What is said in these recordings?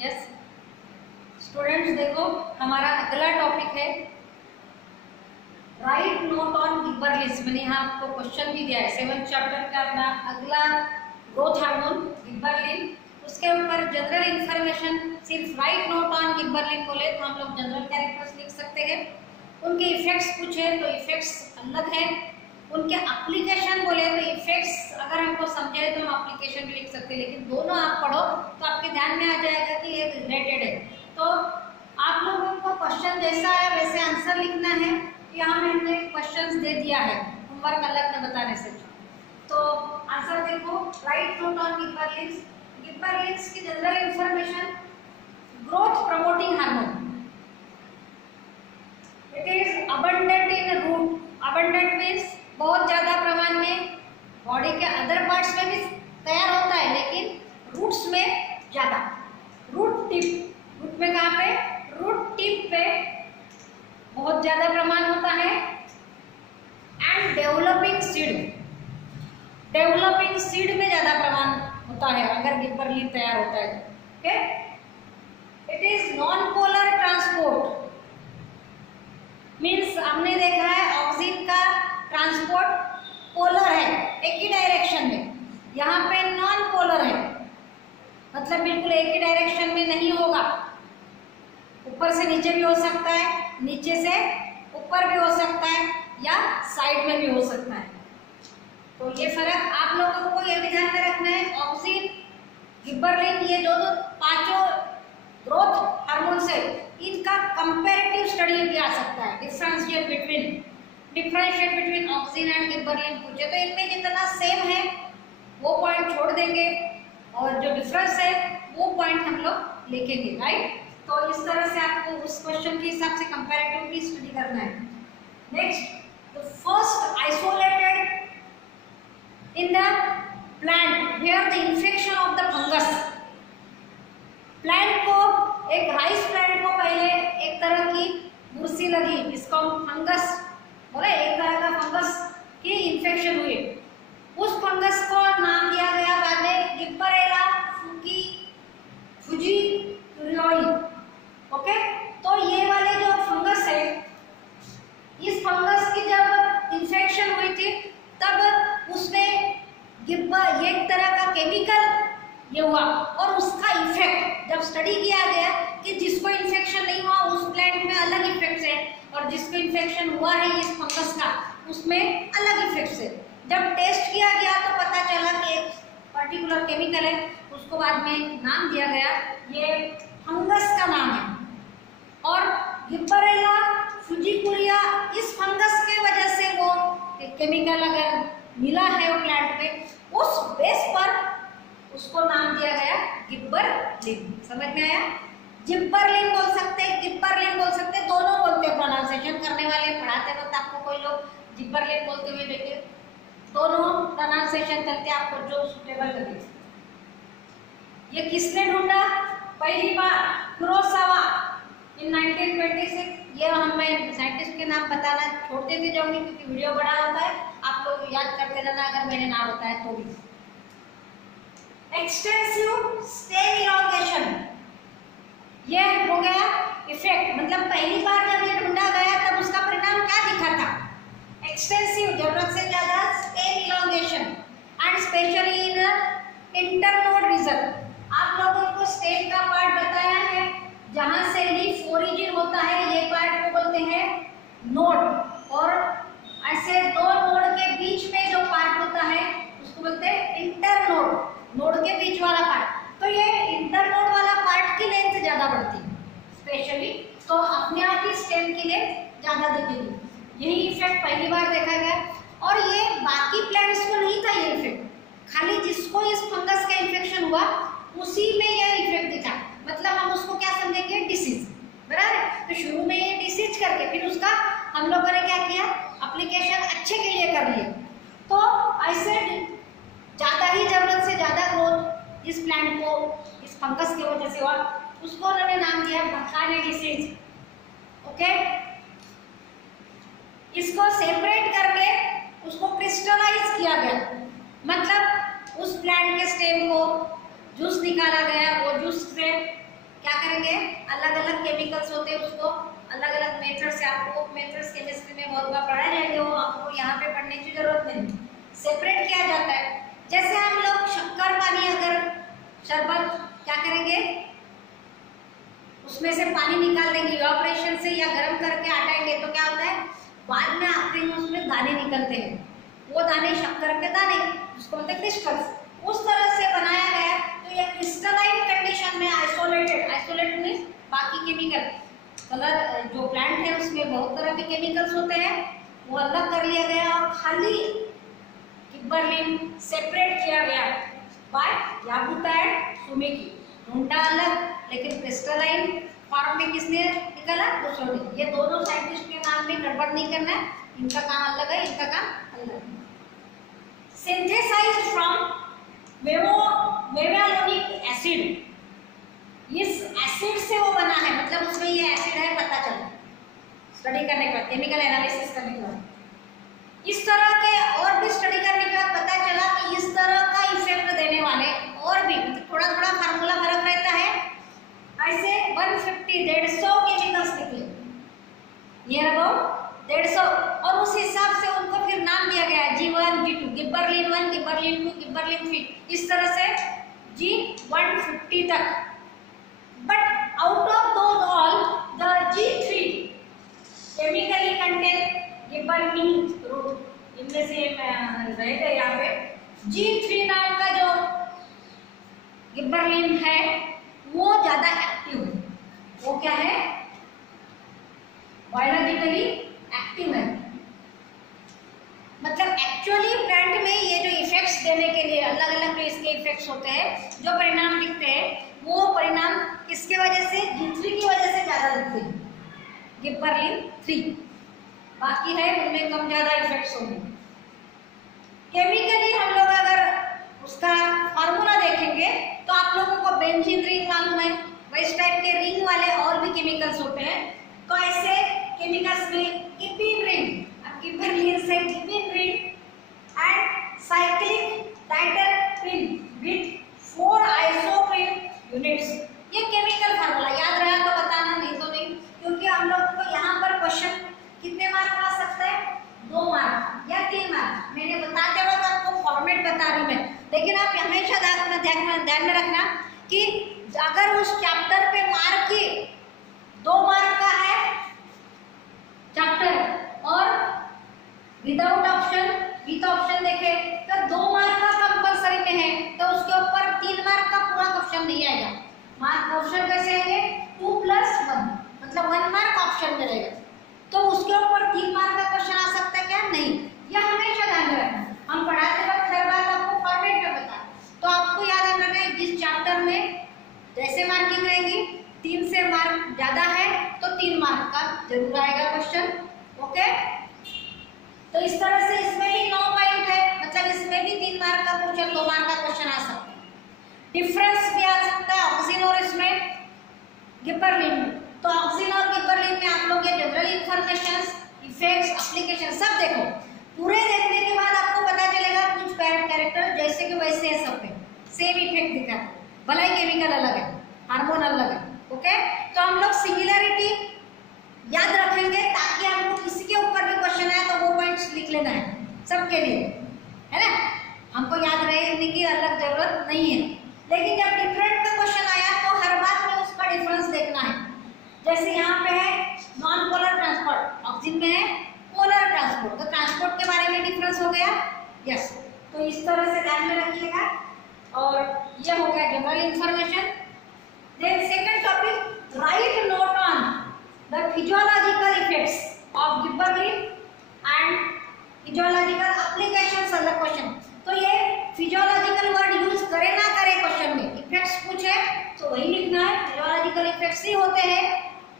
Yes students, देखो हमारा अगला टॉपिक है राइट नोट ऑन गिबरेलिंस। मैंने यहाँ आपको क्वेश्चन भी दिया है 7th चैप्टर का अपना अगला ग्रोथ हार्मोन गिबरेलिन, उसके ऊपर जनरल इंफॉर्मेशन। सिर्फ राइट नोट ऑन गिबरेलिन बोले तो हम लोग जनरल कैरेक्टर्स लिख सकते हैं। उनके इफेक्ट्स पूछे तो इफेक्ट्स अलग है। उनके एप्लीकेशन बोले तो इफेक्ट्स अगर हमको समझे तो हम एप्लीकेशन भी लिख सकते हैं, लेकिन दोनों आप पढ़ो तो आपके ध्यान में आ जाएगा कि ये रिलेटेड है। तो आप लोगों को क्वेश्चन जैसा है वैसे आंसर लिखना है। यहाँ मैंने क्वेश्चंस दे दिया है होमवर्क अलग में बताने से। तो आंसर देखो, write note on gibberellins. Gibberellins की general information, growth promoting hormone, it is abundant in root. Abundant means बहुत ज्यादा प्रमाण में बॉडी के अदर पार्ट्स में भी तैयार होता है, लेकिन रूट्स में ज्यादा। रूट टिप, रूट में कहाँ पे? रूट टिप पे बहुत ज्यादा प्रमाण होता है। And developing seed, developing seed में ज्यादा प्रमाण होता है अगर गिबरेलिन तैयार होता है। Okay, it is non polar transport means हमने देखा है ऑक्सीजन का ट्रांसपोर्ट पोलर है, एक ही डायरेक्शन में। यहाँ पे नॉन पोलर है, मतलब बिल्कुल एक ही डायरेक्शन में नहीं होगा। ऊपर से नीचे भी हो सकता है, नीचे से ऊपर भी हो सकता है, या साइड में भी हो सकता है। तो ये फर्क आप लोगों को ये भी ध्यान में रखना है। ऑक्सीजन, गिबरेलिन, ये जो पांचों ग्रोथ हार्मोन है, इनका कंपैरेटिव स्टडी भी आ सकता है। Differentiate between oxygen and gibberellin पूछे तो इनमें जितना सेम है वो पॉइंट छोड़ देंगे और जो डिफरेंस है वो पॉइंट हम लोग लिखेंगे, राइट। तो इस तरह से आपको उस क्वेश्चन के हिसाब से कंपैरेटिव भी स्टडी करना है। Next, the first isolated in the plant where the infection of the fungus. Plant को, एक राइस प्लांट को पहले एक तरह की मुर्सी लगी, इसको हम फंगस बोले, एक तरह का फंगस की इन्फेक्शन हुई। उस फंगस को नाम दिया गया बाद में गिबरेला फुजीकुरियोई। ओके, तो ये वाले जो फंगस है, इस फंगस की जब इन्फेक्शन हुई थी तब उसमें एक तरह का केमिकल ये हुआ और उसका इफेक्ट जब स्टडी किया गया कि जिसको इन्फेक्शन नहीं हुआ उस प्लांट में अलग इफेक्ट्स है और जिसको इन्फेक्शन हुआ है इस फंगस का उसमें अलग इफेक्ट्स है। जब टेस्ट किया गया तो पता चला कि एक पर्टिकुलर केमिकल है, उसको बाद में नाम दिया गया, ये फंगस का नाम है। और गिबरेला फुजीकुरिया, इस फंगस के वजह से वो केमिकल अगर मिला है वो प्लांट में, उस बेस पर उसको नाम दिया गया गिबरेलिन। समझ में आया? जिबरेलिन बोल सकते हैं, गिबरेलिन बोल सकते हैं, दोनों बोलते हैं। प्रोनाउंसिएशन करने वाले पढ़ाते वक्त आपको कोई लोग जिबरेलिन बोलते हुए देखे, दोनों प्रोनाउंसिएशन करते आपको जो सुटेबल लगे। ये किसने ढूंढा? पहली बार कुरोसावा इन 1926। ये मैं साइंटिस्ट के नाम बताना छोड़ देती जाऊंगी क्योंकि वीडियो बड़ा होता है, आप लोग याद करते रहना अगर मैंने नाम बताया तो भी। एक्सटेंसिव स्टेम इलॉन्गेशन, ये हो गया इफेक्ट, मतलब पहली बार जब ये ढूंढा गया तब उसका परिणाम क्या दिखा था? एक्सटेंसिव, जरूरत से ज्यादा stem elongation and specially in internode region. आप लोगों को स्टेम का पार्ट बताया है जहां से लीफ ओरिजिन होता है, ये पार्ट को बोलते हैं नोड, और ऐसे दो नोड के बीच में जो पार्ट होता है उसको बोलते हैं इंटरनोड, नोड के बीच वाला पार्ट। तो ये इंटरनोड वाला पार्ट की लेंथ ज्यादा बढ़ती है स्पेशली, तो अपने आप ही स्टेम की लेंथ ज्यादा दिखेगी। यही इफेक्ट पहली बार देखा गया और ये बाकी प्लांट्स को नहीं था ये इफेक्ट, खाली जिसको इस फंगस का इन्फेक्शन हुआ उसी में ये इफेक्ट दिखा। मतलब हम उसको क्या समझेंगे? डिसीज, बराबर। तो शुरू में ये डिसीज करके फिर उसका हम लोगों ने क्या किया? एप्लीकेशन अच्छे के लिए कर लिए। तो ऐसे ज्यादा ही जरूरत से ज्यादा ग्रोथ इस प्लांट को इस फंगस की वजह से हुआ, उसको उन्होंने नाम दिया बखाने डिसीज। ओके, इसको सेपरेट करके उसको क्रिस्टलाइज किया गया, मतलब उस प्लांट के स्टेम को जूस निकाला गया, वो जूस से केमिकल्स होते हैं उसको अलग अलग मेथड से, आपको मेथड्स केमिस्ट्री में बहुत बार पढ़ाए जाएंगे, वो आपको यहाँ पे पढ़ने की जरूरत नहीं। सेपरेट किया जाता है, जैसे हम लोग शक्कर पानी, अगर शरबत क्या करेंगे, उसमें से पानी निकाल देंगे इवापोरेशन से या गर्म करके हटाएंगे तो क्या होता है, बाद में आखिरी में उसमें दाने निकलते हैं, वो दाने शक्कर के दाने, उसको बोलते हैं क्रिस्टल्स। उस तरह से बनाया गया। तो ये क्रिस्टलाइन कंडीशन में आइसोलेटेड मींस बाकी केमिकल, कलर जो प्लांट है उसमें बहुत तरह के केमिकल्स होते हैं, वो अलग कर लिया गया और खाली गिब्बरलिन सेपरेट किया गया बाय याकुता एंड सुमिकी। ढूंढा अलग, लेकिन क्रिस्टलाइन फॉर्म में किसने निकाला, दूसरों ने। ये दोनों साइंटिस्ट के नाम में गड़बड़ नहीं करना है, इनका काम अलग है, इनका काम अलग है। सिंथेसाइज्ड फ्रॉम मेवालोनिक एसिड, इस एसिड से वो बना है, मतलब उसमें ये एसिड है पता चला स्टडी करने के बाद, केमिकल एनालिसिस करने के बाद। इस तरह के और भी स्टडी करने के बाद पता चला कि इस तरह का इफेक्ट देने वाले और भी, मतलब थोड़ा थोड़ा फार्मूला फर्क रहता है, ऐसे 150-150 केमिकल्स निकले, नियर अबाउट 150, और उस हिसाब से उनको फिर नाम दिया गया G1, G2, गिब्बरलिन 1, गिब्बरलिन 2, गिब्बरलिन 3, इस तरह से G150 तक। But out of those all the G3 chemically contain gibberellin group, इनमें से रहेगा यहाँ पे G3 नाम का जो गिब्बरलिन है वो ज्यादा एक्टिव है। वो क्या है, बायोलॉजिकली एक्टिव है, मतलब एक्चुअली प्लांट में ये जो इफेक्ट्स देने के लिए अलग अलग इसके इफेक्ट्स होते हैं, जो परिणाम दिखते हैं वो परिणाम किसके वजह से, G3 की वजह से ज्यादा दिखते हैं, गिब्बरलिन 3, बाकी है उनमें कम ज्यादा इफेक्ट्स होंगे। केमिकली हम लोग अगर उसका फॉर्मूला देखेंगे तो आप लोगों को बेंजीन रिंग मालूम है, वैसे टाइप के रिंग वाले और भी केमिकल्स होते हैं। तो ऐसे केमिकल्स में गिब्बीन रिंग, अब गिब्बरलिन से gibbane ring and cyclic diterpene with 4 isoprene units, ये केमिकल फार्मूला याद रहा तो बताना, नहीं तो नहीं, क्योंकि हम लोग को यहाँ पर क्वेश्चन कितने मार्क आ सकता है, 2 मार्क या 3 मार्क। मैंने बताते वक्त आपको फॉर्मेट बता रही मैं, लेकिन आप हमेशा ध्यान में रखना कि अगर उस चैप्टर पे मार्क की 2 मार्क का है चैप्टर और विदाउट ऑप्शन, विद ऑप्शन देखे तो 2 मार्क का कंपलसरी में है, तो उसके ऊपर 3 मार्क का पूरा क्वेश्चन नहीं आएगा। मार्क ऑप्शन कैसे आएंगे, 2+1, मतलब 1 मार्क ऑप्शन में रहेगा, तो उसके ऊपर 3 मार्क का क्वेश्चन आ सकता है क्या, नहीं। यह हमेशा ध्यान में रखना, हम पढ़ाते वक्त हर बार आपको फॉर्मेट में बता, तो आपको याद रखना है जिस चैप्टर में जैसे मार्किंग रहेगी 3 से मार्क ज्यादा है तो 3 मार्क का जरूर आएगा क्वेश्चन, ओके। तो इस तरह से इसमें भी 9 पॉइंट है, मतलब इसमें भी 3 मार्क का क्वेश्चन, 2 मार्क का क्वेश्चन आ सकता है। डिफरेंस भी आ सकता है ऑक्सीजन और इसमें गिब्बरलिन में, तो ऑक्सीजन और गिब्बरलिन में आप लोग ये जनरल इंफॉर्मेशंस, इफेक्ट्स, एप्लीकेशन सब देखो, पूरे देखने के बाद आपको पता चलेगा कुछ कैरेक्टर जैसे कि वैसे है, सब पे सेम इफेक्ट दिखा है, भले ही केमिकल अलग है, हार्मोन अलग है, ओके। तो हम लोग सिमिलरिटी याद रखेंगे ताकि हमको किसी के ऊपर भी क्वेश्चन आए तो वो पॉइंट्स लिख लेना है सबके लिए, है ना, हमको याद रहने की अलग जरूरत नहीं है। लेकिन जब डिफरेंट का क्वेश्चन आया तो हर बात में उसका डिफरेंस देखना है, जैसे यहाँ पे है नॉन पोलर ट्रांसपोर्ट, ऑक्सीजन में है पोलर ट्रांसपोर्ट, तो ट्रांसपोर्ट के बारे में डिफरेंस हो गया, यस। तो इस तरह से ध्यान में रखिएगा, और ये हो गया general information. Then second topic, write note on the physiological effects of gibberellin and physiological applications of the question. तो ये फिजियोलॉजिकल वर्ड यूज करे ना करे क्वेश्चन में, इफेक्ट्स पूछे तो वही लिखना है, फिजियोलॉजिकल इफेक्ट्स ही होते हैं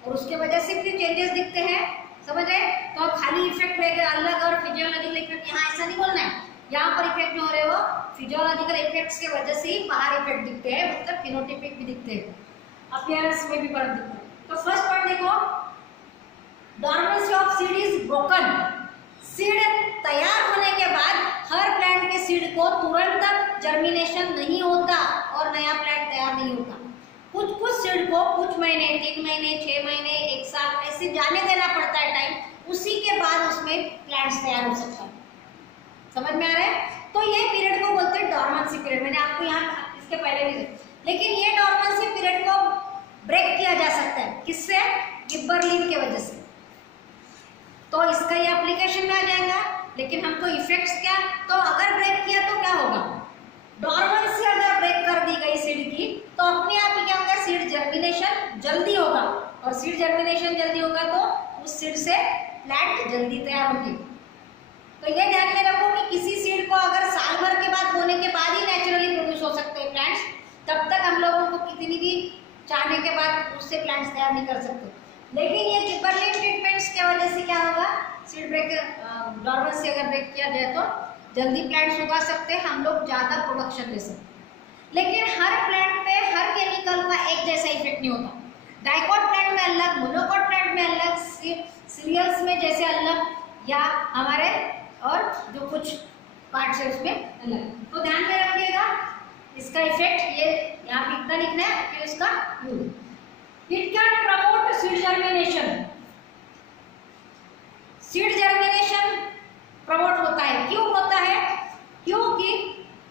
और उसके वजह से फिर चेंजेस दिखते हैं, समझ रहे। तो खाली इफेक्ट लेके अलग और फिजियोलॉजिकल इफेक्ट यहाँ ऐसा नहीं बोलना है, यहाँ पर इफेक्ट जो हो रहे हो फिजियोलॉजिकल इफेक्ट्स के वजह से ही बाहर इफेक्ट दिखते हैं, मतलब फिनोटाइपिक भी दिखते हैं, अपीयरेंस में भी फर्क दिखता है। तो फर्स्ट पॉइंट देखो, dormancy of seed is broken. Seed तैयार होने के बाद हर प्लांट के सीड को तुरंत जर्मिनेशन नहीं होता और नया प्लांट तैयार नहीं होता। कुछ कुछ सीड को कुछ महीने, 3 महीने, 6 महीने, 1 साल ऐसे जाने देना पड़ता है टाइम, उसी के बाद उसमें प्लांट्स तैयार हो सकता है। समझ में आ रहा है? तो ये पीरियड को बोलते हैं डॉर्मेंसी पीरियड। मैंने आपको यहाँ इसके पहले भी, लेकिन ये डॉर्मेंसी पीरियड को ब्रेक किया जा सकता है, किससे? गिब्बरलिन के वजह से। तो इसका ये एप्लीकेशन में आ जाएगा। लेकिन हमको इफेक्ट्स क्या, तो अगर ब्रेक किया तो क्या होगा? डॉर्मेंसी अगर ब्रेक कर दी गई सीड की तो अपने आप ही क्या होगा? सीड जर्मिनेशन जल्दी होगा, और सीड जर्मिनेशन जल्दी होगा तो उस सीड से प्लांट जल्दी तैयार होगी। तो ये ध्यान में रखो कि किसी सीड को अगर साल भर के बाद बोने के बाद ही नेचुरली प्रोड्यूस हो सकते हैं प्लांट्स, तब तक हम लोगों को कितनी भी चाहने के बाद उससे प्लांट्स तैयार नहीं कर सकते। लेकिन ये गिबरलिन ट्रीटमेंट्स की वजह से क्या होगा? सीड ब्रेक, डॉर्मेंसी अगर ब्रेक किया जाए तो जल्दी प्लांट्स उगा सकते हैं, हम लोग ज़्यादा प्रोडक्शन ले सकते। लेकिन हर प्लांट पे हर केमिकल का एक जैसा इफेक्ट नहीं होता। डाइकोट प्लांट में अलग, मोनोकोट प्लांट में अलग, सीरियल्स में जैसे अलग, या हमारे और जो कुछ पार्ट्स है उसमें अलग। तो ध्यान में रखिएगा इसका इफेक्ट, ये यहाँ पे इतना लिखना है, फिर इसका use. It can promote seed germination. Seed germination promote होता है, क्यों होता है? क्योंकि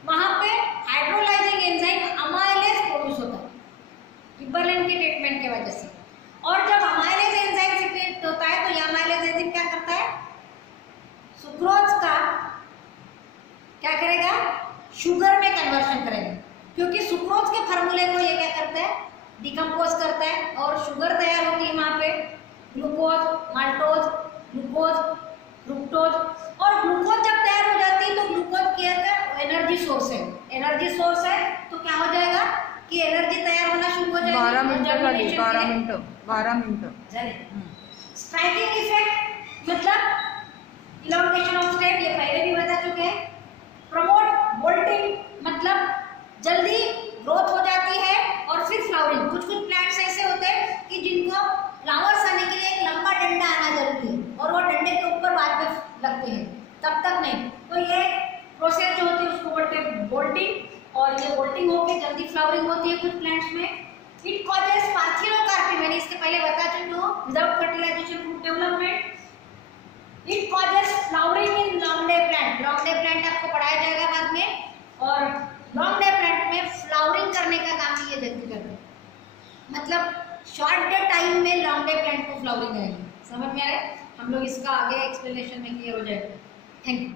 वहां पे हाइड्रोलाइजिंग एंजाइम अमाइलेज प्रोड्यूस होता है गिबरलिन के ट्रीटमेंट की वजह से। और जब अमाइलेज एंजाइम सीक्रेट होता है तो ये अमाइलेज एंजाइम क्या करता है? सुक्रोज का क्या करेगा? शुगर में कन्वर्शन करेगा, क्योंकि सुक्रोज के फार्मूले को ये क्या करता है? डिकम्पोज करता है, और शुगर तैयार होती है वहां पे, ग्लूकोज, माल्टोज, ग्लूकोज, फ्रुक्टोज। और ग्लूकोज जब तैयार हो जाती है तो ग्लूकोज क्या है? एनर्जी सोर्स है। एनर्जी सोर्स है तो क्या हो जाएगा कि एनर्जी तैयार होना शुरू हो जाएगी। 12 मिनट स्ट्राइकिंग इफेक्ट मतलब इलॉन्गेशन ऑफ स्टेम, ये पहले भी बता चुके हैं। प्रमोट बोल्टिंग मतलब जल्दी ग्रोथ हो जाती है, और फिर फ्लावरिंग। कुछ कुछ प्लांट्स ऐसे होते हैं कि जिनको फ्लावर्स आने के लिए एक लंबा डंडा आना जरूरी है, और वो डंडे के ऊपर बाद में लगते हैं, तब तक नहीं। तो ये प्रोसेस जो होती है उसको बोलते हैं बोल्टिंग, और ये बोल्टिंग होकर जल्दी फ्लावरिंग होती है कुछ प्लांट्स में। इट कॉजेस पार्थिनोकार्पी, मैंने इसके पहले बता चुकी हूँ, without fertilization fruit development. It causes flowering in long day plant. Long day plant आपको पढ़ाया जाएगा बाद में, और लॉन्ग डे प्लांट में फ्लावरिंग करने का काम भी ये जल्दी करते हैं, मतलब शॉर्ट डे टाइम में लॉन्ग डे प्लांट को फ्लावरिंग करेंगे। समझ में आ रहा है? हम लोग इसका आगे एक्सप्लेनेशन में क्लियर हो जाएगा। Thank you.